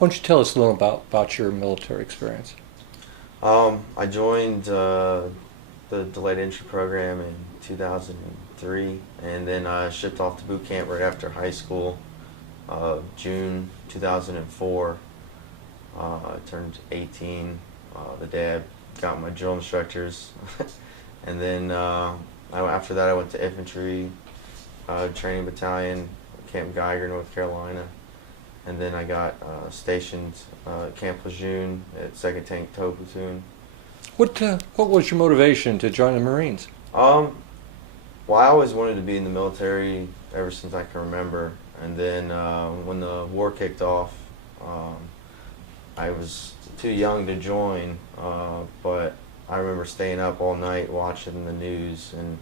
Why don't you tell us a little about your military experience? I joined the delayed entry program in 2003, and then I shipped off to boot camp right after high school, June 2004. I turned 18 the day I got my drill instructors, and then after that I went to infantry training battalion, Camp Geiger, North Carolina. And then I got stationed at Camp Lejeune at 2nd Tank Tow Platoon. What was your motivation to join the Marines? Well, I always wanted to be in the military ever since I can remember. And then when the war kicked off, I was too young to join, but I remember staying up all night watching the news and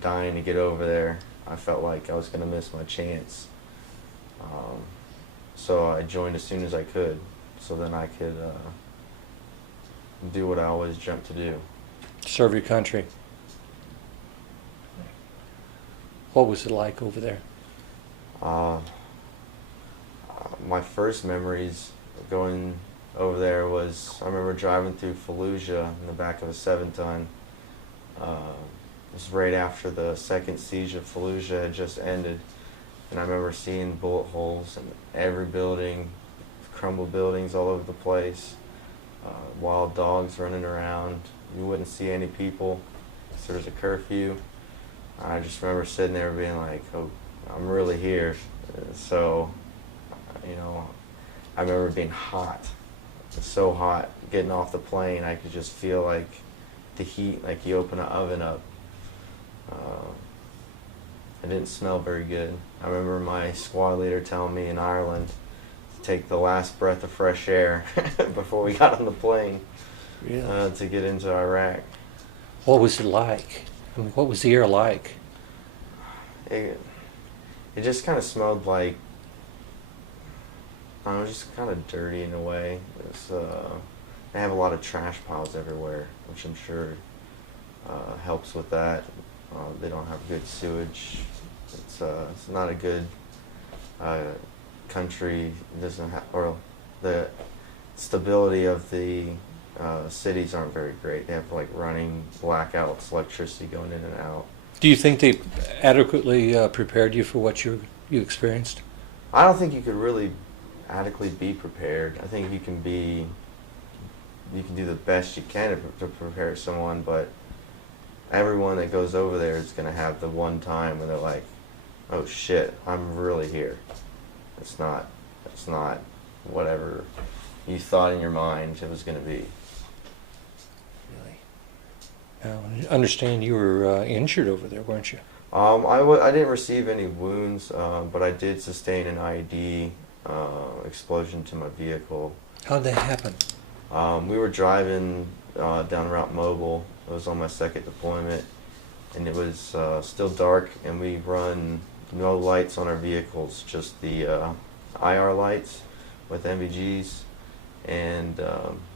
dying to get over there. I felt like I was going to miss my chance. So I joined as soon as I could, so then I could do what I always dreamt to do. Serve your country. What was it like over there? Uh, my first memories of going over there was I remember driving through Fallujah in the back of a 7-ton. It was right after the second siege of Fallujah had just ended. And I remember seeing bullet holes in every building, crumbled buildings all over the place, wild dogs running around. You wouldn't see any people because there was a curfew. I just remember sitting there being like, oh, I'm really here. So, I remember being hot. It was so hot. Getting off the plane, I could just feel like the heat, like you open an oven up. It didn't smell very good. I remember my squad leader telling me in Ireland to take the last breath of fresh air before we got on the plane to get into Iraq. What was it like? I mean, what was the air like? It just kind of smelled like, I don't know, just kind of dirty in a way. They have a lot of trash piles everywhere, which I'm sure helps with that. They don't have good sewage. It's not a good country. It doesn't have, or the stability of the cities aren't very great. They have like running blackouts, electricity going in and out. Do you think they adequately prepared you for what you experienced? I don't think you could really adequately be prepared. I think you can do the best you can to prepare someone, but everyone that goes over there is going to have the one time when they're like, oh shit, I'm really here. It's not whatever you thought in your mind it was going to be. Really? Now, I understand you were injured over there, weren't you? I didn't receive any wounds, but I did sustain an IED explosion to my vehicle. How'd that happen? We were driving down Route Mobile. It was on my second deployment, and it was still dark, and we run no lights on our vehicles, just the IR lights with NVGs, and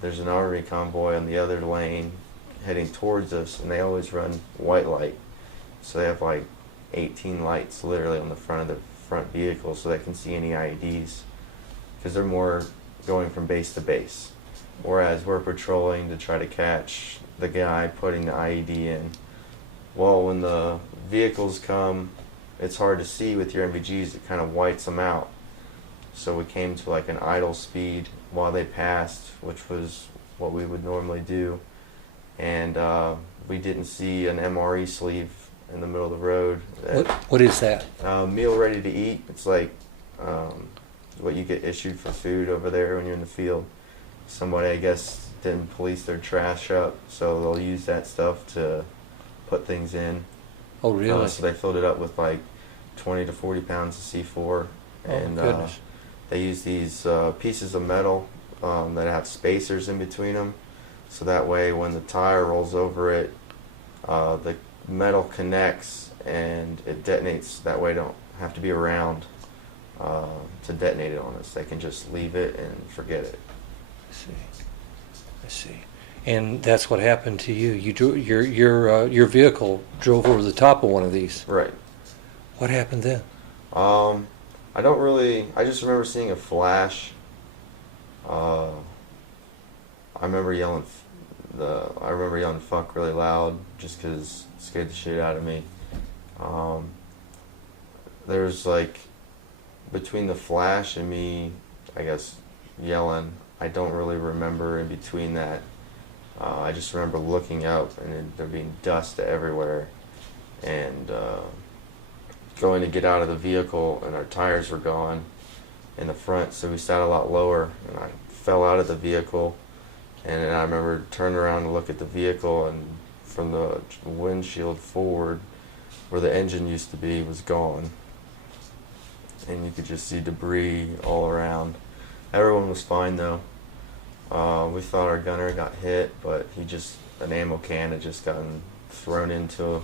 there's an army convoy on the other lane heading towards us, and they always run white light, so they have like 18 lights literally on the front of the front vehicle so they can see any IEDs, because they're more going from base to base, whereas we're patrolling to try to catch the guy putting the IED in. Well, when the vehicles come, it's hard to see with your NVGs. It kind of whites them out. So we came to like an idle speed while they passed, which was what we would normally do. And we didn't see an MRE sleeve in the middle of the road. What is that? Meal ready to eat. It's like what you get issued for food over there when you're in the field. Somebody, I guess, didn't police their trash up, so they'll use that stuff to put things in. Oh, really? So they filled it up with like 20 to 40 pounds of C4, and goodness. they use these pieces of metal that have spacers in between them, so that way when the tire rolls over it, the metal connects and it detonates. That way, don't have to be around to detonate it on us. They can just leave it and forget it. I see. And that's what happened to you. Your vehicle drove over the top of one of these. Right. What happened then? I just remember seeing a flash, Uh, I remember yelling "fuck" really loud, just 'cause it scared the shit out of me. Um, there's like between the flash and me, I guess, yelling. I don't really remember in between that. I just remember looking up and there being dust everywhere, and going to get out of the vehicle, and our tires were gone in the front, so we sat a lot lower, and I fell out of the vehicle, and then I remember turning around to look at the vehicle, and from the windshield forward, where the engine used to be, was gone, and you could just see debris all around. Everyone was fine though. We thought our gunner got hit, but an ammo can had just gotten thrown into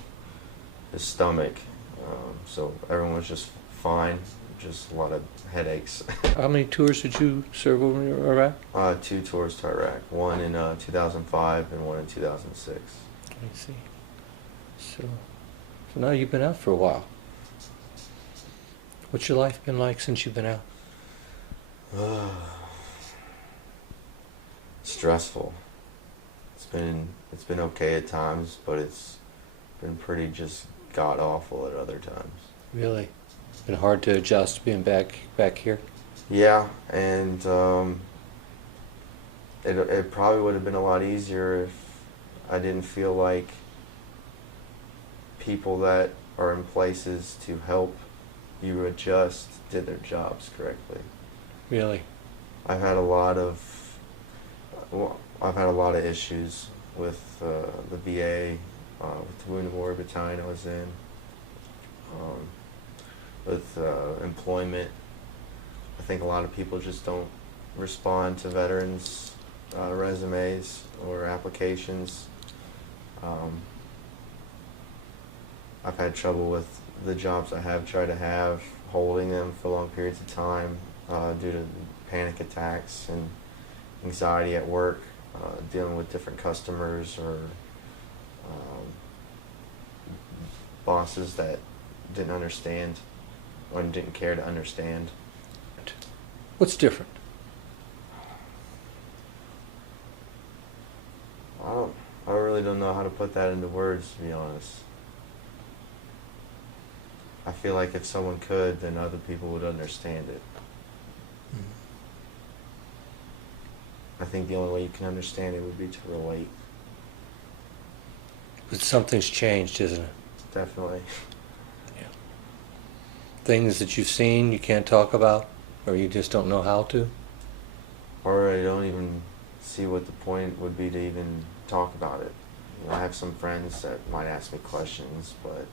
his stomach. So everyone was just fine, just a lot of headaches. How many tours did you serve over in Iraq? 2 tours to Iraq, one in 2005 and one in 2006. I see. So now you've been out for a while. What's your life been like since you've been out? Stressful. It's been okay at times, but it's been pretty just god awful at other times. Really? Been hard to adjust being back here? Yeah, and it probably would have been a lot easier if I didn't feel like people that are in places to help you adjust did their jobs correctly. Really? I've had a lot of issues with the VA, with the Wounded Warrior Battalion I was in, with employment. I think a lot of people just don't respond to veterans' resumes or applications. I've had trouble with the jobs I have tried to have, holding them for long periods of time due to panic attacks and anxiety at work, dealing with different customers or bosses that didn't understand or didn't care to understand. What's different? I really don't know how to put that into words, to be honest. I feel like if someone could, then other people would understand it. I think the only way you can understand it would be to relate. But something's changed, isn't it? Definitely. Yeah. Things that you've seen you can't talk about, or you just don't know how to? Or I don't even see what the point would be to even talk about it. You know, I have some friends that might ask me questions, but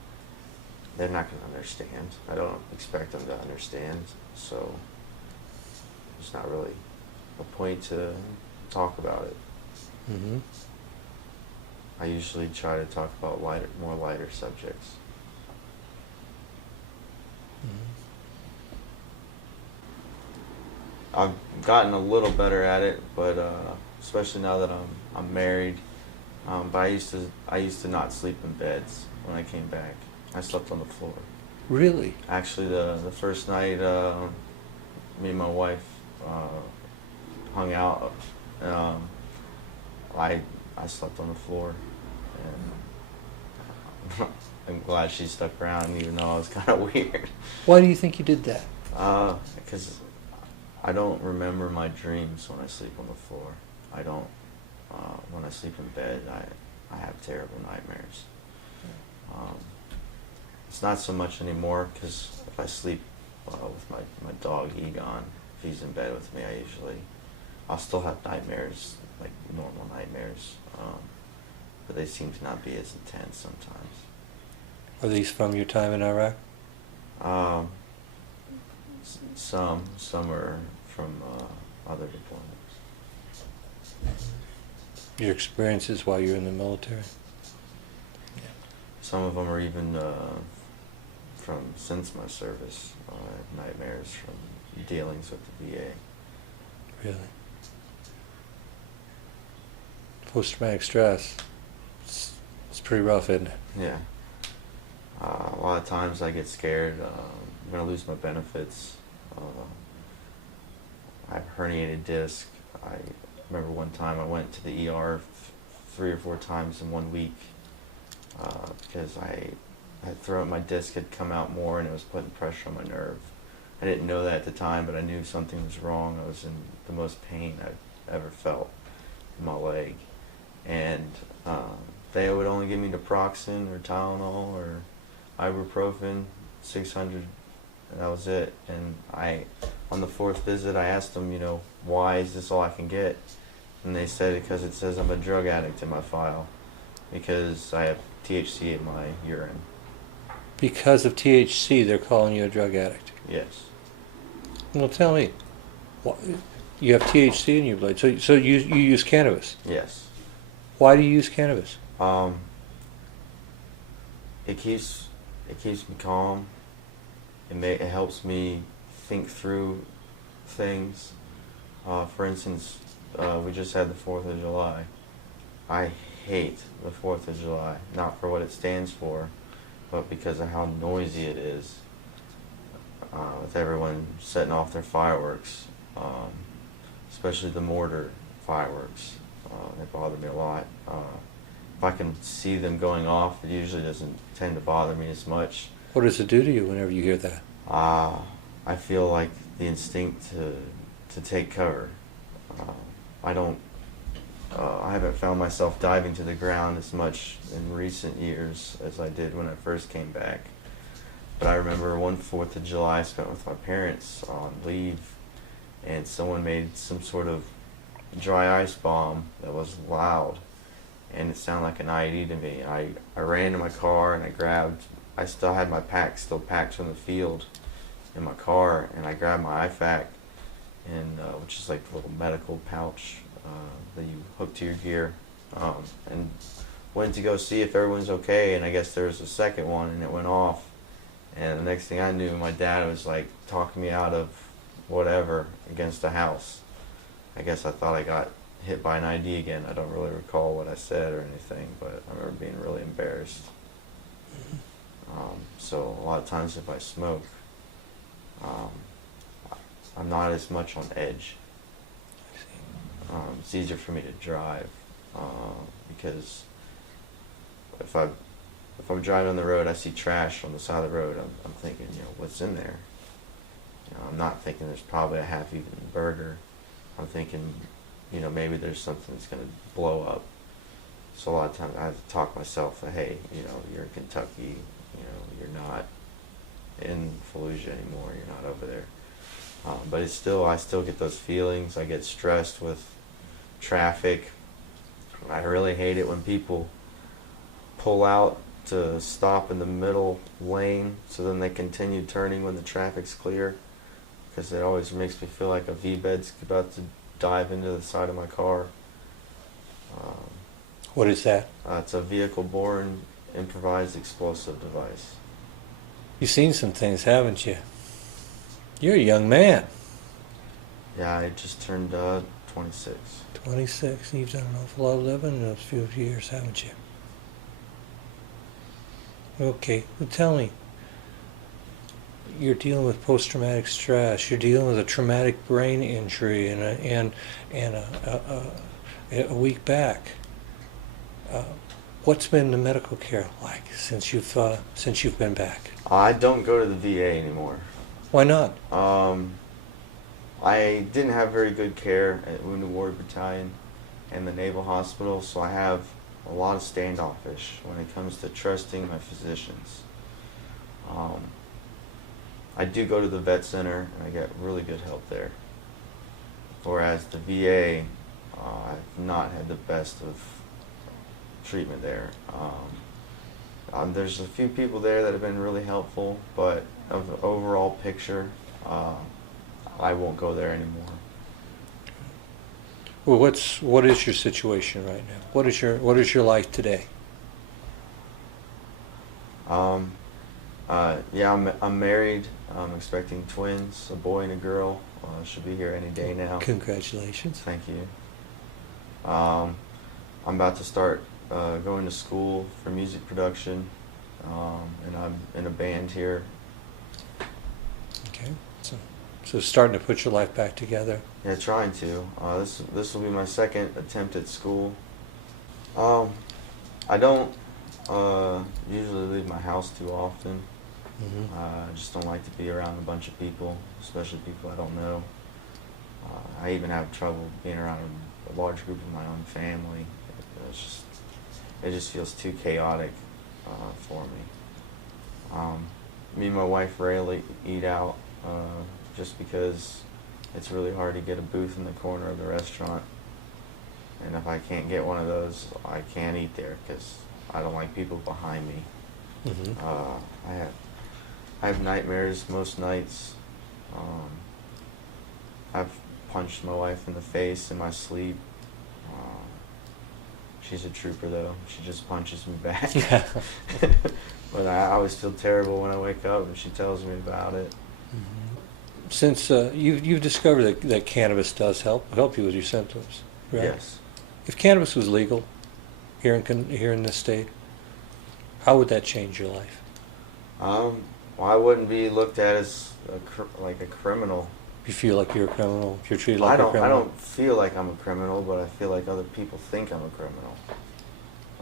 they're not going to understand. I don't expect them to understand, so there's not really a point to talk about it. Mm-hmm. I usually try to talk about more lighter subjects. Mm-hmm. I've gotten a little better at it, but especially now that I'm married. But I used to not sleep in beds when I came back. I slept on the floor. Really? Actually, the first night me and my wife hung out, I slept on the floor, and I'm glad she stuck around, even though it was kind of weird. Why do you think you did that? Because I don't remember my dreams when I sleep on the floor. I don't. When I sleep in bed, I have terrible nightmares. It's not so much anymore, because if I sleep with my dog Egon, if he's in bed with me, I'll still have nightmares, like normal nightmares, but they seem to not be as intense sometimes. Are these from your time in Iraq? Some are from other deployments. Your experiences while you're in the military? Yeah. Some of them are even since my service. I have nightmares from dealings with the VA. Really? Post-traumatic stress. It's pretty rough, isn't it? Yeah. A lot of times I get scared. I'm going to lose my benefits. I have a herniated disc. I remember one time I went to the ER 3 or 4 times in 1 week because I thought my disc had come out more and it was putting pressure on my nerve. I didn't know that at the time, but I knew something was wrong. I was in the most pain I've ever felt in my leg. And they would only give me naproxen or Tylenol or ibuprofen, 600, and that was it. And on the 4th visit, I asked them, why is this all I can get? And they said because it says I'm a drug addict in my file because I have THC in my urine. Because of THC, they're calling you a drug addict. Yes. Well, tell me, you have THC in your blood, so you use cannabis. Yes. Why do you use cannabis? It keeps me calm. It helps me think through things. For instance, we just had the 4th of July. I hate the 4th of July, not for what it stands for, but because of how noisy it is. With everyone setting off their fireworks, especially the mortar fireworks. They bother me a lot. If I can see them going off, it usually doesn't tend to bother me as much. What does it do to you whenever you hear that? I feel like the instinct to take cover. I haven't found myself diving to the ground as much in recent years as I did when I first came back. But I remember one 4th of July I spent with my parents on leave, and someone made some sort of dry ice bomb that was loud, and it sounded like an IED to me. I ran to my car and I still had my pack still packed from the field in my car, and I grabbed my IFAK, and which is like the little medical pouch that you hook to your gear, and went to go see if everyone's okay, and I guess there was a second one and it went off. And the next thing I knew, my dad was like talking me out of whatever against the house. I guess I thought I got hit by an ID again. I don't really recall what I said or anything, but I remember being really embarrassed. So a lot of times if I smoke, I'm not as much on edge. It's easier for me to drive because if I'm driving on the road, I see trash on the side of the road, I'm thinking, what's in there? I'm not thinking there's probably a half-eaten burger. I'm thinking, maybe there's something that's going to blow up. So a lot of times I have to talk myself that, hey, you're in Kentucky, you're not in Fallujah anymore, you're not over there. But I still get those feelings. I get stressed with traffic. I really hate it when people pull out to stop in the middle lane so then they continue turning when the traffic's clear, because it always makes me feel like a V-bed's about to dive into the side of my car. What is that? It's a vehicle-borne improvised explosive device. You've seen some things, haven't you? You're a young man. Yeah, I just turned 26. 26, and you've done an awful lot of living in those few years, haven't you? Okay, well tell me, you're dealing with post-traumatic stress, you're dealing with a traumatic brain injury and a week back. What's been the medical care like since you've been back? I don't go to the VA anymore. Why not? I didn't have very good care at Wounded Warrior Battalion and the Naval Hospital, so I have a lot of standoffish when it comes to trusting my physicians. I do go to the vet center and I get really good help there. Whereas the VA, I've not had the best of treatment there. There's a few people there that have been really helpful, but of the overall picture, I won't go there anymore. Well, what is your situation right now? What is your life today? Yeah, I'm married. I'm expecting twins, a boy and a girl. Should be here any day now. Congratulations. Thank you. I'm about to start going to school for music production, and I'm in a band here. Okay, So starting to put your life back together. Yeah, trying to. This will be my second attempt at school. I don't usually leave my house too often. I just don't like to be around a bunch of people, especially people I don't know. I even have trouble being around a large group of my own family. It just feels too chaotic for me. Me and my wife rarely eat out just because it's really hard to get a booth in the corner of the restaurant. And if I can't get one of those, I can't eat there because I don't like people behind me. I have nightmares most nights. I've punched my wife in the face in my sleep. She's a trooper though. She just punches me back. Yeah. But I always feel terrible when I wake up and she tells me about it. Since you've discovered that cannabis does help you with your symptoms, right? Yes. If cannabis was legal here in this state, how would that change your life? Well, I wouldn't be looked at as like a criminal. You feel like you're a criminal? If you're treated like a criminal? I don't feel like I'm a criminal, but I feel like other people think I'm a criminal.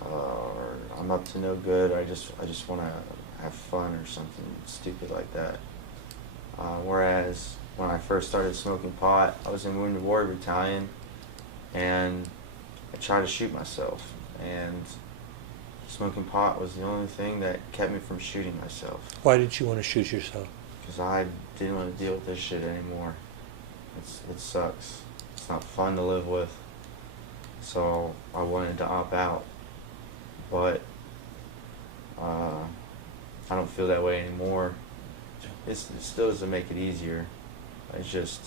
Or I'm up to no good. I just want to have fun or something stupid like that. Whereas when I first started smoking pot, I was in Wounded Warrior Battalion, and I tried to shoot myself. And smoking pot was the only thing that kept me from shooting myself. Why did you want to shoot yourself? Because I didn't want to deal with this shit anymore. It sucks. It's not fun to live with. So I wanted to opt out. But I don't feel that way anymore. It still doesn't make it easier. It's just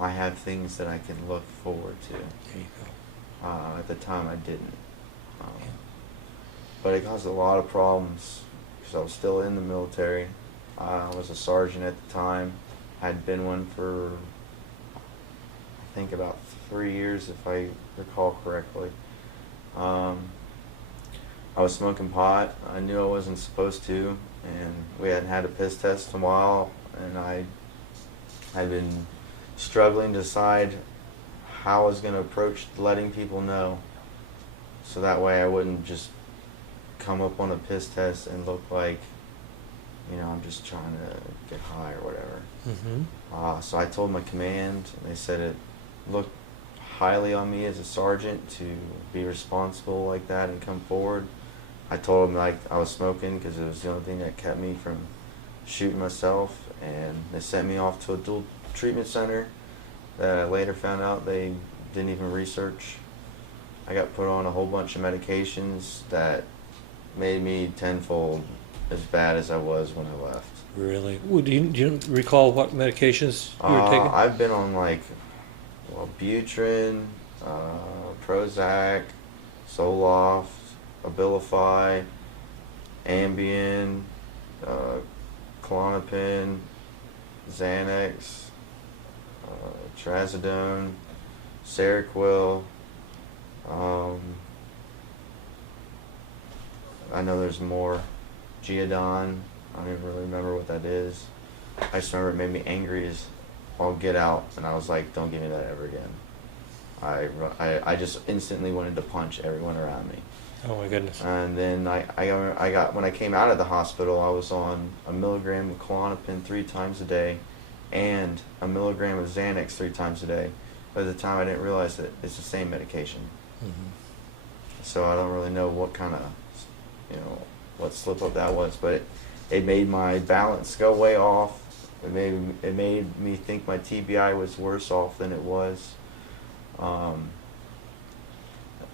I have things that I can look forward to. There you go. At the time I didn't. But it caused a lot of problems because I was still in the military. I was a sergeant at the time. I'd been one for, I think, about 3 years, if I recall correctly. I was smoking pot. I knew I wasn't supposed to, and we hadn't had a piss test in a while, and I'd been struggling to decide how I was going to approach letting people know, so that way I wouldn't just come up on a piss test and look like, I'm just trying to get high or whatever. So I told my command, and they said it looked highly on me as a sergeant to be responsible like that and come forward. I told them like I was smoking because it was the only thing that kept me from shooting myself, and they sent me off to a dual treatment center that I later found out they didn't even research. I got put on a whole bunch of medications that made me tenfold as bad as I was when I left. Really? Do you recall what medications you were taking? I've been on like Wellbutrin, Prozac, Zoloft, Abilify, Ambien, Klonopin, Xanax, Trazodone, Seroquel. I know there's more. Geodon. I don't even really remember what that is. I just remember it made me angry as all get out, and I was like, don't give me that ever again. I just instantly wanted to punch everyone around me. Oh my goodness. And then I got when I came out of the hospital, I was on 1 milligram of Klonopin 3 times a day and 1 milligram of Xanax 3 times a day. By the time I didn't realize that it's the same medication. So I don't really know what kind of, what slip up that was, but it made my balance go way off. It made me think my TBI was worse off than it was.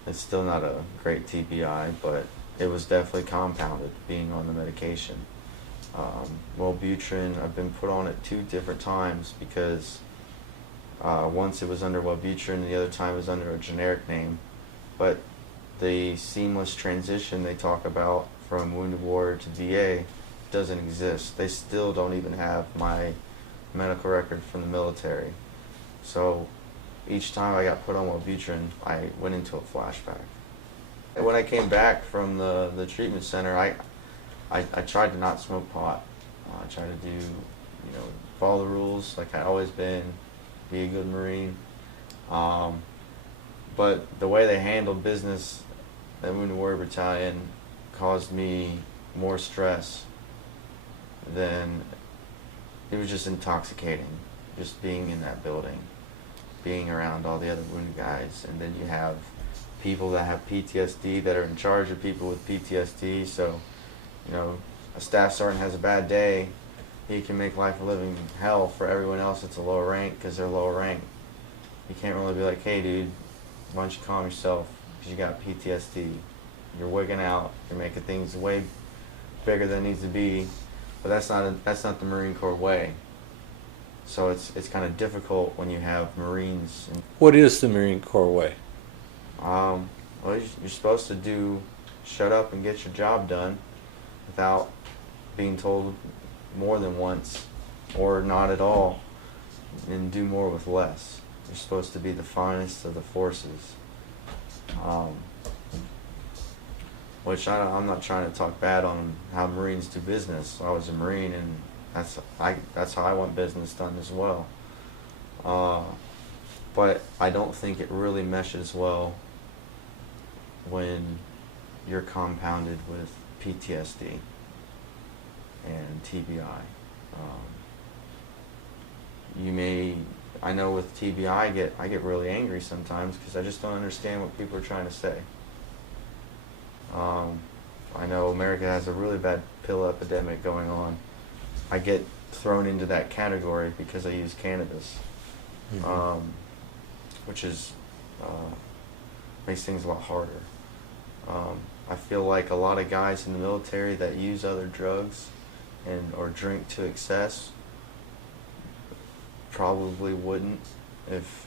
It's still not a great TBI, but it was definitely compounded being on the medication. Wellbutrin, I've been put on it 2 different times because once it was under Wellbutrin and the other time it was under a generic name. But the seamless transition they talk about from Wounded Warrior to VA doesn't exist. They still don't even have my medical record from the military. So each time I got put on Wellbutrin, I went into a flashback. And when I came back from the treatment center, I tried to not smoke pot. I tried to do, follow the rules like I always been, be a good Marine. But the way they handled business at Wounded Warrior Battalion caused me more stress than, it was just intoxicating, just being in that building, being around all the other wounded guys. And then you have people that have PTSD that are in charge of people with PTSD. So, you know, a staff sergeant has a bad day, he can make life a living hell for everyone else that's a lower rank because they're lower rank. You can't really be like, hey dude, why don't you calm yourself because you got PTSD. You're wigging out, you're making things way bigger than it needs to be, but that's not the Marine Corps way. So it's kind of difficult when you have Marines. What is the Marine Corps way? Well, you're supposed to shut up and get your job done without being told more than once or not at all, and do more with less. You're supposed to be the finest of the forces. Which I'm not trying to talk bad on how Marines do business. I was a Marine, and that's how I want business done as well. But I don't think it really meshes well when you're compounded with PTSD and TBI. I know with TBI I get really angry sometimes because I just don't understand what people are trying to say. I know America has a really bad pill epidemic going on. I get thrown into that category because I use cannabis, which is makes things a lot harder. I feel like a lot of guys in the military that use other drugs or drink to excess probably wouldn't if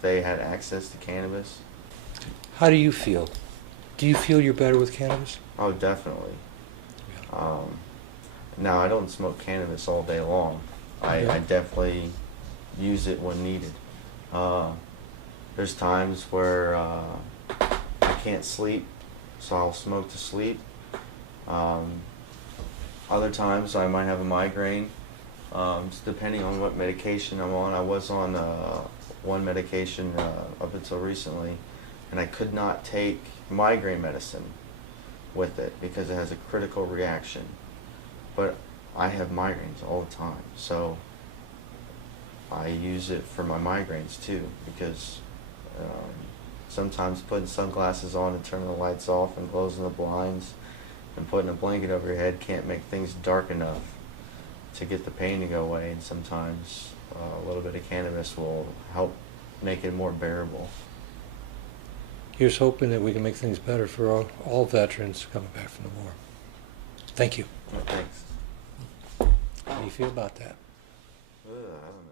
they had access to cannabis. How do you feel? Do you feel you're better with cannabis? Oh, definitely. Now, I don't smoke cannabis all day long. I definitely use it when needed. There's times where I can't sleep, so I'll smoke to sleep. Other times I might have a migraine, depending on what medication I'm on. I was on one medication up until recently, and I could not take migraine medicine with it because it has a critical reaction. But I have migraines all the time, so I use it for my migraines too, because sometimes putting sunglasses on and turning the lights off and closing the blinds and putting a blanket over your head can't make things dark enough to get the pain to go away, and sometimes a little bit of cannabis will help make it more bearable. Here's hoping that we can make things better for all veterans coming back from the war. Thank you. Well, thanks. How do you feel about that? I don't know.